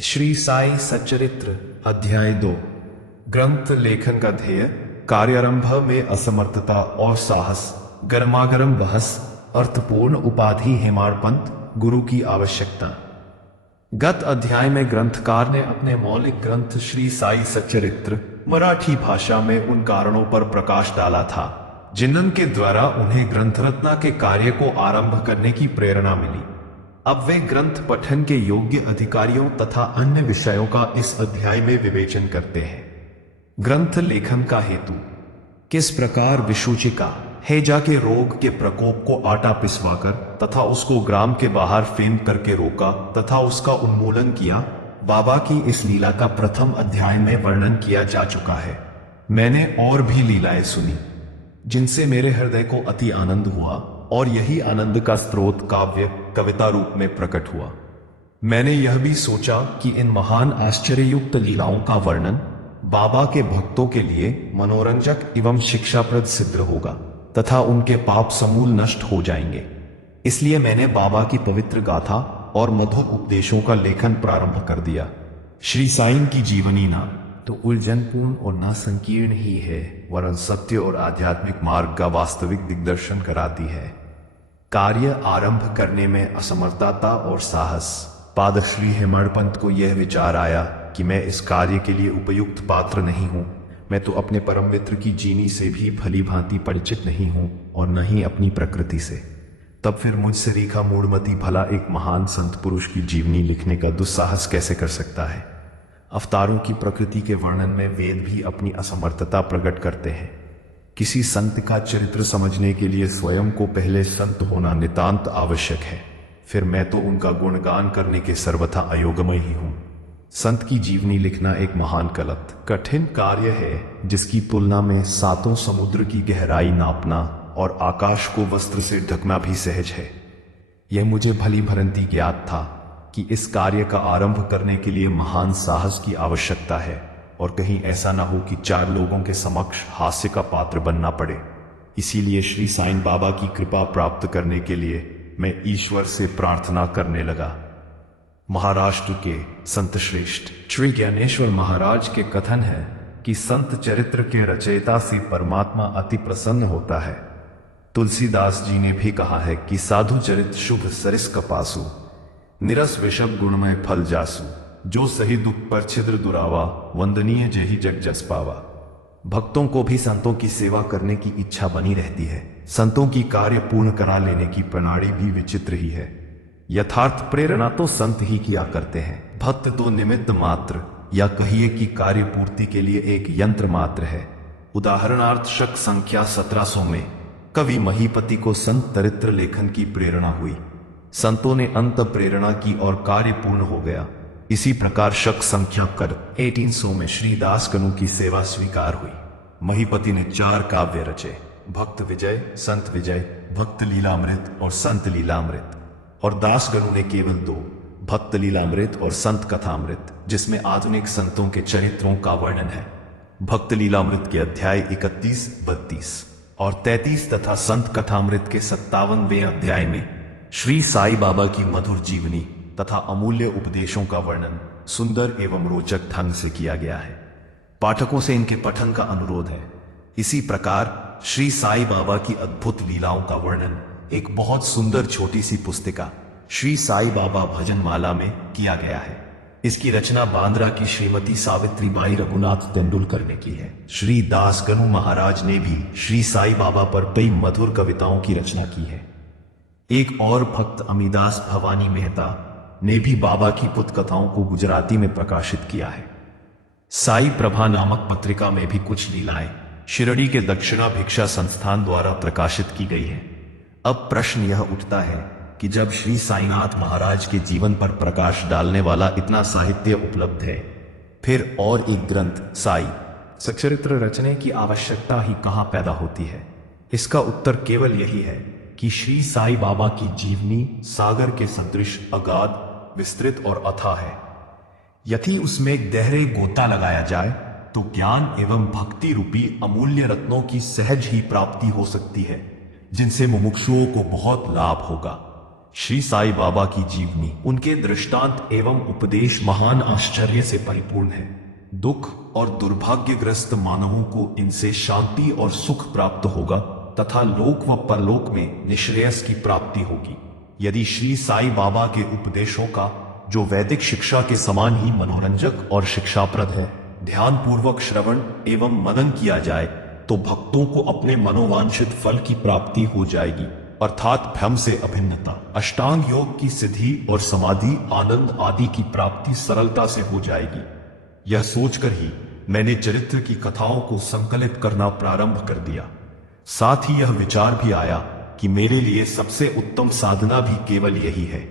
श्री साई सच्चरित्र अध्याय 2। ग्रंथ लेखन का ध्येय कार्यारंभ में असमर्थता और साहस, गर्मागरम बहस, अर्थपूर्ण उपाधि हेमाडपंत, गुरु की आवश्यकता। गत अध्याय में ग्रंथकार ने अपने मौलिक ग्रंथ श्री साई सच्चरित्र मराठी भाषा में उन कारणों पर प्रकाश डाला था जिनके द्वारा उन्हें ग्रंथरत्ना के कार्य को आरंभ करने की प्रेरणा मिली। अब वे ग्रंथ पठन के योग्य अधिकारियों तथा अन्य विषयों का इस अध्याय में विवेचन करते हैं। ग्रंथ लेखन का हेतु, किस प्रकार विसूचिका हैजा के रोग के प्रकोप को आटा पिसवाकर तथा उसको ग्राम के बाहर फेंक करके रोका तथा उसका उन्मूलन किया, बाबा की इस लीला का प्रथम अध्याय में वर्णन किया जा चुका है। मैंने और भी लीलाएं सुनी जिनसे मेरे हृदय को अति आनंद हुआ और यही आनंद का स्रोत काव्य कविता रूप में प्रकट हुआ। मैंने यह भी सोचा कि इन महान आश्चर्ययुक्त लीलाओं का वर्णन बाबा के भक्तों के लिए मनोरंजक एवं शिक्षाप्रद सिद्ध होगा तथा उनके पाप समूल नष्ट हो जाएंगे। इसलिए मैंने बाबा की पवित्र गाथा और मधुर उपदेशों का लेखन प्रारंभ कर दिया। श्री साईं की जीवनी ना तो उलझनपूर्ण और ना संकीर्ण ही है, वरन सत्य और आध्यात्मिक मार्ग का वास्तविक दिग्दर्शन कराती है। कार्य आरंभ करने में असमर्थता और साहस। पादश्री हेमाडपंत को यह विचार आया कि मैं इस कार्य के लिए उपयुक्त पात्र नहीं हूं। मैं तो अपने परम मित्र की जीनी से भी भली भांति परिचित नहीं हूं और न ही अपनी प्रकृति से। तब फिर मुझसे रीखा मूढ़मती भला एक महान संत पुरुष की जीवनी लिखने का दुस्साहस कैसे कर सकता है। अवतारों की प्रकृति के वर्णन में वेद भी अपनी असमर्थता प्रकट करते हैं। किसी संत का चरित्र समझने के लिए स्वयं को पहले संत होना नितांत आवश्यक है। फिर मैं तो उनका गुणगान करने के सर्वथा अयोग्य ही हूं। संत की जीवनी लिखना एक महान कठिन कार्य है जिसकी तुलना में सातों समुद्र की गहराई नापना और आकाश को वस्त्र से ढकना भी सहज है। यह मुझे भली भरंती ज्ञात था कि इस कार्य का आरंभ करने के लिए महान साहस की आवश्यकता है और कहीं ऐसा ना हो कि चार लोगों के समक्ष हास्य का पात्र बनना पड़े। इसीलिए श्री साईं बाबा की कृपा प्राप्त करने के लिए मैं ईश्वर से प्रार्थना करने लगा। महाराष्ट्र के संत श्रेष्ठ श्री ज्ञानेश्वर महाराज के कथन है कि संत चरित्र के रचयिता से परमात्मा अति प्रसन्न होता है। तुलसीदास जी ने भी कहा है कि साधु चरित शुभ सरिस कपासु, निरस विषभ गुणमय फल जासु, जो सही दुख पर छिद्र दुरावा, वंदनीय जेहि जग जस पावा। भक्तों को भी संतों की सेवा करने की इच्छा बनी रहती है। संतों की कार्य पूर्ण करा लेने की प्रणाली भी विचित्र ही है। यथार्थ प्रेरणा तो संत ही किया करते हैं, भक्त तो निमित्त मात्र या कहिए कि कार्य पूर्ति के लिए एक यंत्र मात्र है। उदाहरणार्थ शक संख्या 1700 में कवि महीपति को संत चरित्र लेखन की प्रेरणा हुई। संतों ने अंत प्रेरणा की और कार्य पूर्ण हो गया। इसी प्रकार शक संख्या कर 1800 में श्री दासगणु की सेवा स्वीकार हुई। महीपति ने 4 काव्य रचे, भक्त विजय, संत विजय, भक्त लीलामृत और संत लीलामृत, और दासगणु ने केवल 2, भक्त लीलामृत और संत कथामृत, जिसमें आधुनिक संतों के चरित्रों का वर्णन है। भक्त लीलामृत के अध्याय 31, 32 और 33 तथा संत कथामृत के 57वें अध्याय में श्री साई बाबा की मधुर जीवनी तथा अमूल्य उपदेशों का वर्णन सुंदर एवं रोचक ढंग से किया गया है। पाठकों से इनके पठन का अनुरोध है। इसी प्रकार श्री साई बाबा की अद्भुत लीलाओं का वर्णन एक बहुत सुंदर छोटी सी पुस्तिका श्री साई बाबा भजन माला में किया गया है। इसकी रचना बांद्रा की श्रीमती सावित्रीबाई रघुनाथ तेंदुलकर ने की है। श्री दासगणु महाराज ने भी श्री साई बाबा पर कई मधुर कविताओं की रचना की है। एक और भक्त अमीदास भवानी मेहता ने भी बाबा की पुत कथाओं को गुजराती में प्रकाशित किया है। साई प्रभा नामक पत्रिका में भी कुछ लीलाएं शिरडी के दक्षिणा भिक्षा संस्थान द्वारा प्रकाशित की गई है। अब प्रश्न यह उठता है कि जब श्री साईनाथ महाराज के जीवन पर प्रकाश डालने वाला इतना साहित्य उपलब्ध है, फिर और एक ग्रंथ साई सच्चरित्र रचने की आवश्यकता ही कहां पैदा होती है। इसका उत्तर केवल यही है कि श्री साई बाबा की जीवनी सागर के सदृश अगाध, विस्तृत और अथाह है। यदि उसमें गहरे गोता लगाया जाए तो ज्ञान एवं भक्ति रूपी अमूल्य रत्नों की सहज ही प्राप्ति हो सकती है, जिनसे मुमुक्षुओं को बहुत लाभ होगा। श्री साईं बाबा की जीवनी, उनके दृष्टांत एवं उपदेश महान आश्चर्य से परिपूर्ण है। दुख और दुर्भाग्यग्रस्त मानवों को इनसे शांति और सुख प्राप्त होगा तथा लोक व परलोक में निश्रेयस की प्राप्ति होगी। यदि श्री साईं बाबा के उपदेशों का, जो वैदिक शिक्षा के समान ही मनोरंजक और शिक्षाप्रद है, ध्यान पूर्वक श्रवण एवं मनन किया जाए तो भक्तों को अपने मनोवांछित फल की प्राप्ति हो जाएगी, अर्थात भ्रम से अभिन्नता, अष्टांग योग की सिद्धि और समाधि, आनंद आदि की प्राप्ति सरलता से हो जाएगी। यह सोचकर ही मैंने चरित्र की कथाओं को संकलित करना प्रारंभ कर दिया। साथ ही यह विचार भी आया कि मेरे लिए सबसे उत्तम साधना भी केवल यही है।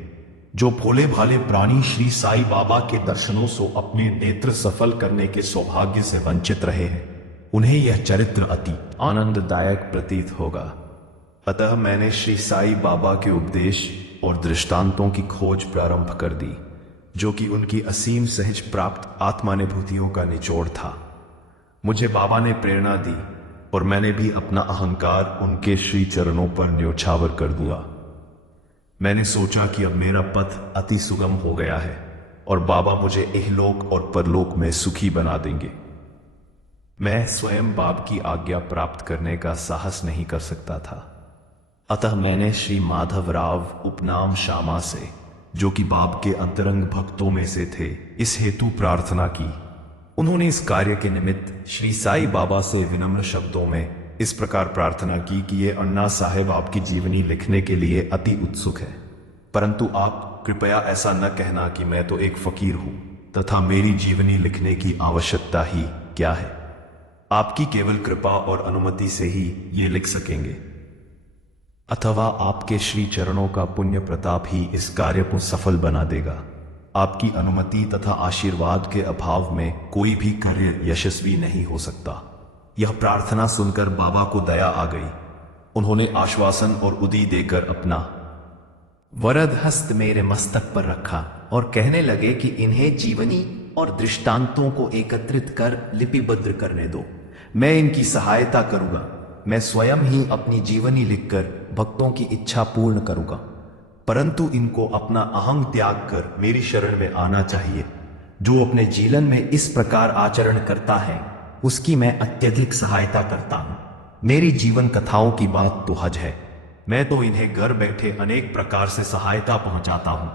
जो भोले भाले प्राणी श्री साईं बाबा के दर्शनों से अपने नेत्र सफल करने के सौभाग्य से वंचित रहे हैं, उन्हें यह चरित्र अति आनंददायक प्रतीत होगा। अतः मैंने श्री साईं बाबा के उपदेश और दृष्टांतों की खोज प्रारंभ कर दी, जो कि उनकी असीम सहज प्राप्त आत्मानुभूतियों का निचोड़ था। मुझे बाबा ने प्रेरणा दी और मैंने भी अपना अहंकार उनके श्री चरणों पर न्योछावर कर दिया। मैंने सोचा कि अब मेरा पथ अति सुगम हो गया है और बाबा मुझे इहलोक और परलोक में सुखी बना देंगे। मैं स्वयं बाप की आज्ञा प्राप्त करने का साहस नहीं कर सकता था। अतः मैंने श्री माधव राव उपनाम श्यामा से, जो कि बाप के अंतरंग भक्तों में से थे, इस हेतु प्रार्थना की। उन्होंने इस कार्य के निमित्त श्री साईं बाबा से विनम्र शब्दों में इस प्रकार प्रार्थना की कि ये अन्ना साहेब आपकी जीवनी लिखने के लिए अति उत्सुक है, परंतु आप कृपया ऐसा न कहना कि मैं तो एक फकीर हूं तथा मेरी जीवनी लिखने की आवश्यकता ही क्या है। आपकी केवल कृपा और अनुमति से ही ये लिख सकेंगे, अथवा आपके श्री चरणों का पुण्य प्रताप ही इस कार्य को सफल बना देगा। आपकी अनुमति तथा आशीर्वाद के अभाव में कोई भी कार्य यशस्वी नहीं हो सकता। यह प्रार्थना सुनकर बाबा को दया आ गई। उन्होंने आश्वासन और उदी देकर अपना वरद हस्त मेरे मस्तक पर रखा और कहने लगे कि इन्हें जीवनी और दृष्टांतों को एकत्रित कर लिपिबद्ध करने दो। मैं इनकी सहायता करूंगा। मैं स्वयं ही अपनी जीवनी लिखकर भक्तों की इच्छा पूर्ण करूंगा, परंतु इनको अपना अहंग त्याग कर मेरी शरण में आना चाहिए। जो अपने जीवन में इस प्रकार आचरण करता है, उसकी मैं अत्यधिक सहायता करता हूं। मेरी जीवन कथाओं की बात तो हज है। मैं तो इन्हें घर बैठे अनेक प्रकार से सहायता पहुंचाता हूं।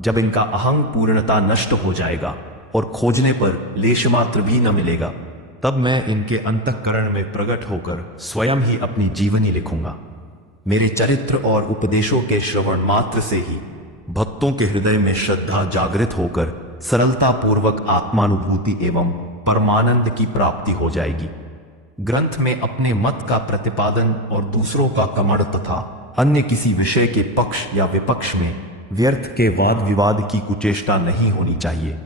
जब इनका अहंग पूर्णता नष्ट हो जाएगा और खोजने पर लेश मात्र भी न मिलेगा, तब मैं इनके अंतःकरण में प्रकट होकर स्वयं ही अपनी जीवनी लिखूंगा। मेरे चरित्र और उपदेशों के श्रवण मात्र से ही भक्तों के हृदय में श्रद्धा जागृत होकर सरलता पूर्वक आत्मानुभूति एवं परमानंद की प्राप्ति हो जाएगी। ग्रंथ में अपने मत का प्रतिपादन और दूसरों का कमड़ तथा अन्य किसी विषय के पक्ष या विपक्ष में व्यर्थ के वाद विवाद की कुचेष्टा नहीं होनी चाहिए।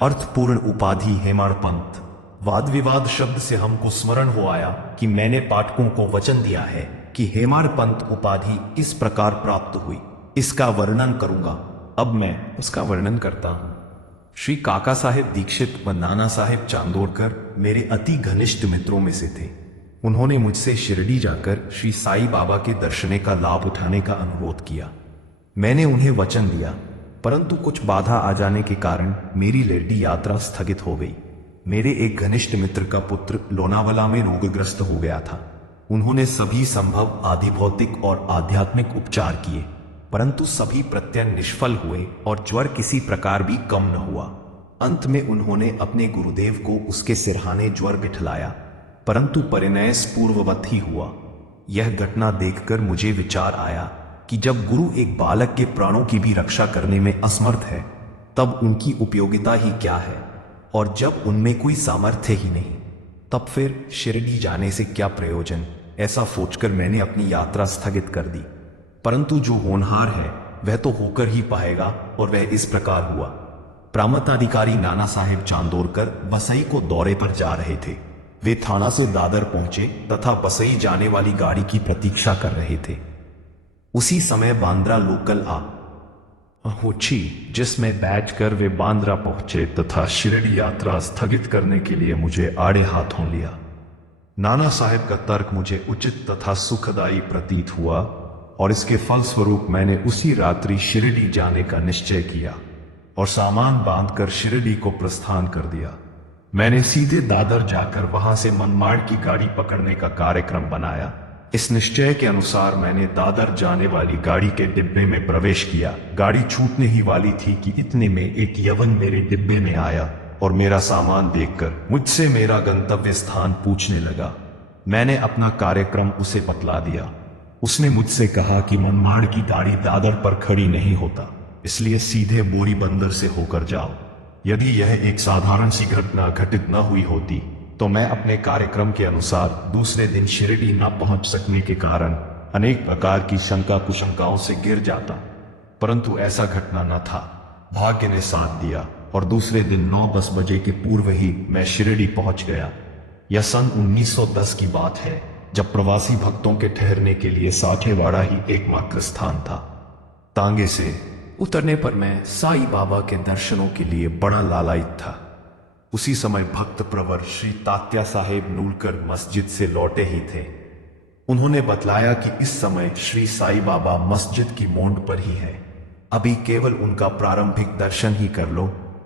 अर्थपूर्ण उपाधि हेमाड़पंथ। वाद विवाद शब्द से हमको स्मरण हो आया कि मैंने पाठकों को वचन दिया है कि हेमाड़पंथ उपाधि किस प्रकार प्राप्त हुई, इसका वर्णन करूंगा। अब मैं उसका वर्णन करता हूं। श्री काका साहेब दीक्षित व नाना साहेब चांदोरकर मेरे अति घनिष्ठ मित्रों में से थे। उन्होंने मुझसे शिरडी जाकर श्री साईं बाबा के दर्शने का लाभ उठाने का अनुरोध किया। मैंने उन्हें वचन दिया, परंतु कुछ बाधा आ जाने के कारण मेरी लेडी यात्रा स्थगित हो गई। मेरे एक घनिष्ठ मित्र का पुत्र लोनावाला में रोगग्रस्त हो गया था। उन्होंने सभी संभव आदि भौतिक और आध्यात्मिक उपचार किए, परंतु सभी प्रत्यय निष्फल हुए और ज्वर किसी प्रकार भी कम न हुआ। अंत में उन्होंने अपने गुरुदेव को उसके सिरहाने ज्वर बिठलाया, परंतु परिणय पूर्ववत ही हुआ। यह घटना देखकर मुझे विचार आया कि जब गुरु एक बालक के प्राणों की भी रक्षा करने में असमर्थ है, तब उनकी उपयोगिता ही क्या है, और जब उनमें कोई सामर्थ्य ही नहीं, तब फिर शिरडी जाने से क्या प्रयोजन। ऐसा सोचकर मैंने अपनी यात्रा स्थगित कर दी। परंतु जो होनहार है वह तो होकर ही पाएगा, और वह इस प्रकार हुआ। प्रांताधिकारी नाना साहेब चांदोरकर बसई को दौरे पर जा रहे थे। वे थाना से दादर पहुंचे तथा बसई जाने वाली गाड़ी की प्रतीक्षा कर रहे थे। उसी समय बांद्रा लोकल आ पहुंची, जिसमें बैठकर वे बांद्रा पहुंचे तथा शिरडी यात्रा स्थगित करने के लिए मुझे आड़े हाथों लिया। नाना साहेब का तर्क मुझे उचित तथा सुखदायी प्रतीत हुआ। और इसके फलस्वरूप मैंने उसी रात्रि शिरडी जाने का निश्चय किया और सामान बांधकर शिरडी को प्रस्थान कर दिया। मैंने सीधे दादर जाकर वहां से मनमाड़ की गाड़ी पकड़ने का कार्यक्रम बनाया। इस निश्चय के अनुसार मैंने दादर जाने वाली गाड़ी के डिब्बे में प्रवेश किया। गाड़ी छूटने ही वाली थी कि इतने में एक यवन मेरे डिब्बे में आया और मेरा सामान देखकर मुझसे मेरा गंतव्य स्थान पूछने लगा। मैंने अपना कार्यक्रम उसे बतला दिया। उसने मुझसे कहा कि मनमाड़ की गाड़ी दादर पर खड़ी नहीं होता, इसलिए सीधे बोरी बंदर से होकर जाओ। यदि यह एक साधारण सी घटना घटित न हुई होती तो मैं अपने कार्यक्रम के अनुसार दूसरे दिन शिरडी न पहुंच सकने के कारण अनेक प्रकार की शंका कुशंकाओं से गिर जाता, परंतु ऐसा घटना न था। भाग्य ने साथ दिया और दूसरे दिन 9-10 बजे के पूर्व ही मैं शिरडी पहुंच गया। यह सन 1910 की बात है, जब प्रवासी भक्तों के ठहरने के लिए साठेवाड़ा ही एकमात्र स्थान था। तांगे से उतरने पर मैं साईं बाबा के दर्शनों के लिए बड़ा लालायित था। उसी समय भक्त प्रवर श्री तात्या साहेब नूलकर मस्जिद से लौटे ही थे। उन्होंने बतलाया कि इस समय श्री साईं बाबा मस्जिद की मोंड पर ही है, अभी केवल उनका प्रारंभिक दर्शन ही कर लो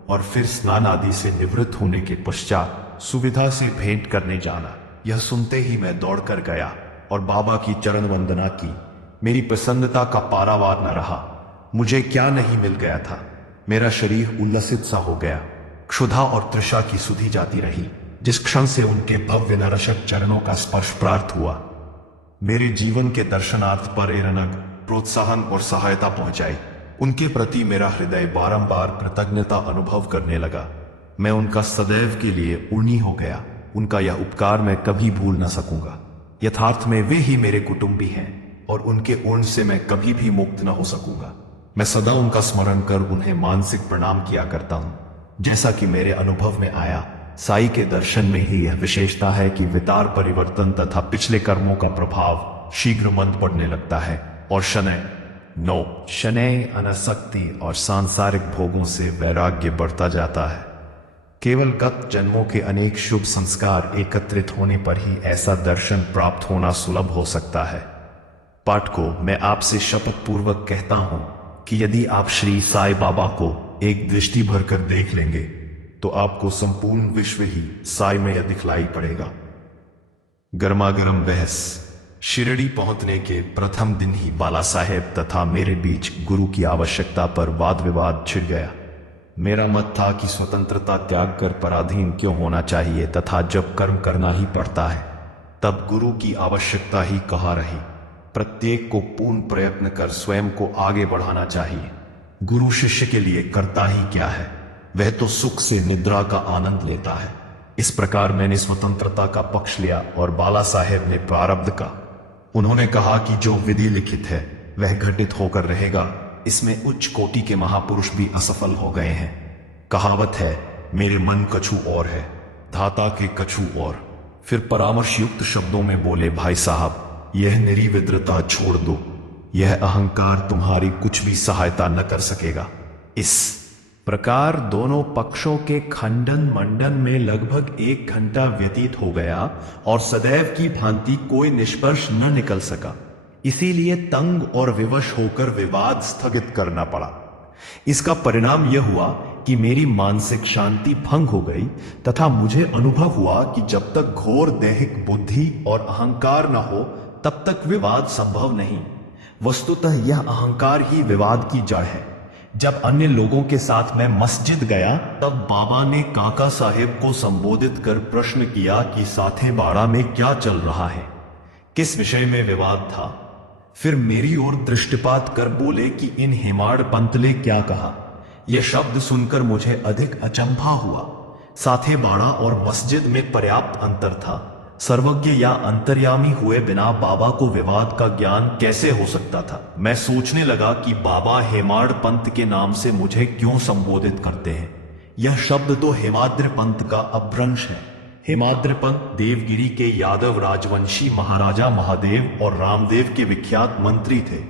और फिर स्नान आदि से निवृत्त होने के पश्चात सुविधा से भेंट करने जाना। यह सुनते ही मैं दौड़कर गया और बाबा की चरण वंदना की। मेरी प्रसन्नता का पारावार न रहा। मुझे क्या नहीं मिल गया था। मेरा शरीर उल्लसित सा हो गया। क्षुधा और तृषा की सुधि जाती रही। जिस क्षण से उनके भव्य नरशक चरणों का स्पर्श प्राप्त हुआ, मेरे जीवन के दर्शनार्थ पर एरनग प्रोत्साहन और सहायता पहुंचाई। उनके प्रति मेरा हृदय बारंबार कृतज्ञता अनुभव करने लगा। मैं उनका सदैव के लिए ऋणी हो गया। उनका यह उपकार मैं कभी भूल न सकूंगा। यथार्थ में वे ही मेरे कुटुंबी हैं और उनके ऋण से मैं कभी भी मुक्त न हो सकूंगा। मैं सदा उनका स्मरण कर उन्हें मानसिक प्रणाम किया करता हूं। जैसा कि मेरे अनुभव में आया, साईं के दर्शन में ही यह विशेषता है कि वितार परिवर्तन तथा पिछले कर्मों का प्रभाव शीघ्र मंद पड़ने लगता है और शनैः अनासक्ति और सांसारिक भोगों से वैराग्य बढ़ता जाता है। केवल गत जन्मों के अनेक शुभ संस्कार एकत्रित होने पर ही ऐसा दर्शन प्राप्त होना सुलभ हो सकता है। पाठकों, मैं आपसे शपथ पूर्वक कहता हूं कि यदि आप श्री साईं बाबा को एक दृष्टि भरकर देख लेंगे तो आपको संपूर्ण विश्व ही साईमय दिखलाई पड़ेगा। गर्मागर्म बहस। शिरडी पहुंचने के प्रथम दिन ही बाला साहेब तथा मेरे बीच गुरु की आवश्यकता पर वाद विवाद छिड़ गया। मेरा मत था कि स्वतंत्रता त्याग कर पराधीन क्यों होना चाहिए तथा जब कर्म करना ही पड़ता है तब गुरु की आवश्यकता ही कहाँ रही। प्रत्येक को पूर्ण प्रयत्न कर स्वयं को आगे बढ़ाना चाहिए। गुरु शिष्य के लिए करता ही क्या है, वह तो सुख से निद्रा का आनंद लेता है। इस प्रकार मैंने स्वतंत्रता का पक्ष लिया और बाला साहेब ने प्रारब्ध का। उन्होंने कहा कि जो विधि लिखित है वह घटित होकर रहेगा। इसमें उच्च कोटि के महापुरुष भी असफल हो गए हैं। कहावत है, मेरे मन कछु और है, धाता के कछु और। फिर परामर्श युक्त शब्दों में बोले, भाई साहब, यह निर्विद्रता छोड़ दो। यह अहंकार तुम्हारी कुछ भी सहायता न कर सकेगा। इस प्रकार दोनों पक्षों के खंडन मंडन में लगभग 1 घंटा व्यतीत हो गया और सदैव की भांति कोई निष्कर्ष न निकल सका। इसीलिए तंग और विवश होकर विवाद स्थगित करना पड़ा। इसका परिणाम यह हुआ कि मेरी मानसिक शांति भंग हो गई तथा मुझे अनुभव हुआ कि जब तक घोर दैहिक बुद्धि और अहंकार न हो तब तक विवाद संभव नहीं। वस्तुतः यह अहंकार ही विवाद की जड़ है। जब अन्य लोगों के साथ मैं मस्जिद गया तब बाबा ने काका साहेब को संबोधित कर प्रश्न किया कि साठेवाड़ा में क्या चल रहा है, किस विषय में विवाद था। फिर मेरी ओर दृष्टिपात कर बोले कि इन हेमाड़ पंत ने क्या कहा। यह शब्द सुनकर मुझे अधिक अचंभा हुआ। साठेवाड़ा और मस्जिद में पर्याप्त अंतर था। सर्वज्ञ या अंतर्यामी हुए बिना बाबा को विवाद का ज्ञान कैसे हो सकता था। मैं सोचने लगा कि बाबा हेमाड़ पंत के नाम से मुझे क्यों संबोधित करते हैं। यह शब्द तो हेमाद्रि पंत का अपभ्रंश है। हेमाद्रि पंत देवगिरी के यादव राजवंशी महाराजा महादेव और रामदेव के विख्यात मंत्री थे।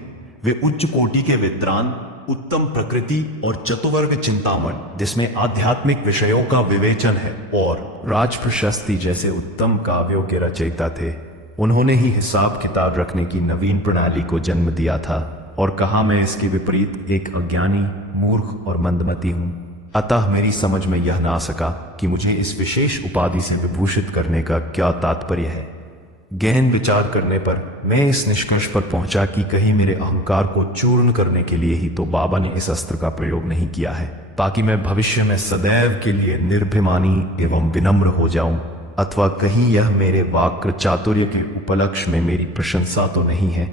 वे उच्च कोटि के विद्वान, उत्तम प्रकृति और चतुर्वर्ग चिंतामण, जिसमें आध्यात्मिक विषयों का विवेचन है, और राज प्रशस्ति जैसे उत्तम काव्यों के रचयिता थे। उन्होंने ही हिसाब किताब रखने की नवीन प्रणाली को जन्म दिया था और कहा मैं इसके विपरीत एक अज्ञानी, मूर्ख और मंदमती हूं। अतः मेरी समझ में यह ना सका कि मुझे इस विशेष उपाधि से विभूषित करने का क्या तात्पर्य है। गहन विचार करने पर मैं इस निष्कर्ष पर पहुंचा कि कहीं मेरे अहंकार को चूर्ण करने के लिए ही तो बाबा ने इस अस्त्र का प्रयोग नहीं किया है, ताकि मैं भविष्य में सदैव के लिए निर्भिमानी एवं विनम्र हो जाऊं, अथवा कहीं यह मेरे वाक् चातुर्य के उपलक्ष्य में मेरी प्रशंसा तो नहीं है।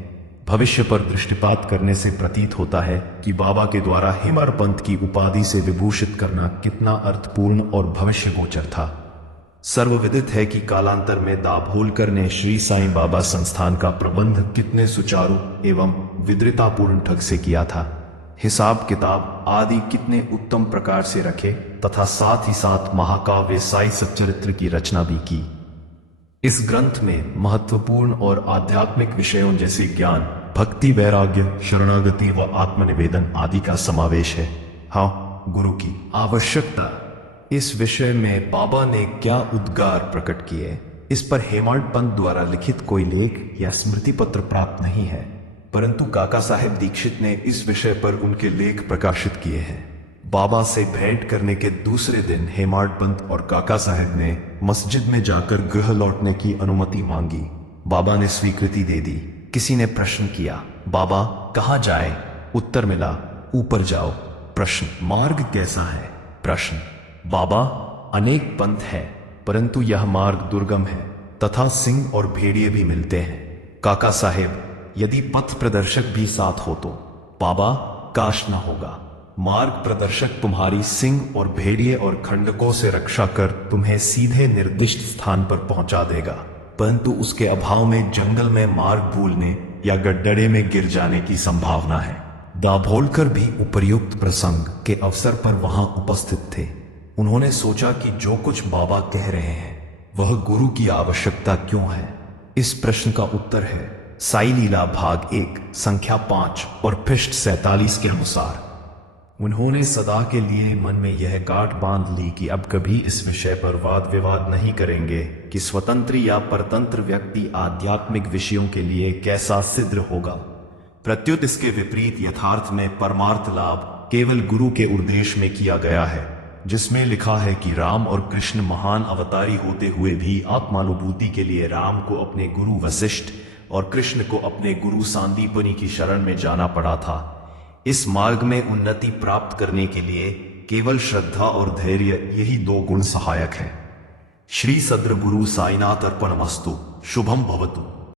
भविष्य पर दृष्टिपात करने से प्रतीत होता है कि बाबा के द्वारा हेमर पंथ की उपाधि से विभूषित करना कितना अर्थपूर्ण और भविष्य गोचर था। सर्वविदित है कि कालांतर में दाभोलकर ने श्री साईं बाबा संस्थान का प्रबंध कितने सुचारू एवं विद्रितापूर्ण ढंग से किया था। हिसाब किताब आदि कितने उत्तम प्रकार से रखे तथा साथ ही साथ महाकाव्य साई सच्चरित्र की रचना भी की। इस ग्रंथ में महत्वपूर्ण और आध्यात्मिक विषयों जैसे ज्ञान, भक्ति, वैराग्य, शरणागति व आत्मनिवेदन आदि का समावेश है। हाँ, गुरु की आवश्यकता। इस विषय में बाबा ने क्या उद्गार प्रकट किए, इस पर हेमाड पंथ द्वारा लिखित कोई लेख या स्मृति पत्र प्राप्त नहीं है, परंतु काका साहेब दीक्षित ने इस विषय पर उनके लेख प्रकाशित किए हैं। बाबा से भेंट करने के दूसरे दिन हेमाड पंथ और काका साहेब ने मस्जिद में जाकर गृह लौटने की अनुमति मांगी। बाबा ने स्वीकृति दे दी। किसी ने प्रश्न किया, बाबा कहाँ जाए? उत्तर मिला, ऊपर जाओ। प्रश्न, मार्ग कैसा है? प्रश्न, बाबा अनेक पंथ है, परंतु यह मार्ग दुर्गम है तथा सिंह और भेड़िए भी मिलते हैं। काका साहेब, यदि पथ प्रदर्शक भी साथ हो तो? बाबा, काश न होगा। मार्ग प्रदर्शक तुम्हारी सिंह और भेड़िए और खंडकों से रक्षा कर तुम्हें सीधे निर्दिष्ट स्थान पर पहुंचा देगा, परंतु उसके अभाव में जंगल में मार्ग भूलने या गड्ढे में गिर जाने की संभावना है। दाभोलकर भी उपर्युक्त प्रसंग के अवसर पर वहां उपस्थित थे। उन्होंने सोचा कि जो कुछ बाबा कह रहे हैं वह गुरु की आवश्यकता क्यों है। इस प्रश्न का उत्तर है साई लीला भाग 1 संख्या 5 और पृष्ठ 47 के अनुसार। उन्होंने सदा के लिए मन में यह गांठ बांध ली कि अब कभी इस विषय पर वाद विवाद नहीं करेंगे कि स्वतंत्र या परतंत्र व्यक्ति आध्यात्मिक विषयों के लिए कैसा सिद्ध होगा। प्रत्युत इसके विपरीत यथार्थ में परमार्थ लाभ केवल गुरु के उद्देश्य में किया गया है, जिसमें लिखा है कि राम और कृष्ण महान अवतारी होते हुए भी आत्मानुभूति के लिए राम को अपने गुरु वशिष्ठ और कृष्ण को अपने गुरु सांदीपनि की शरण में जाना पड़ा था। इस मार्ग में उन्नति प्राप्त करने के लिए केवल श्रद्धा और धैर्य यही दो गुण सहायक है। श्री सद्गुरु साईनाथ अर्पणमस्तु। शुभम भवतु।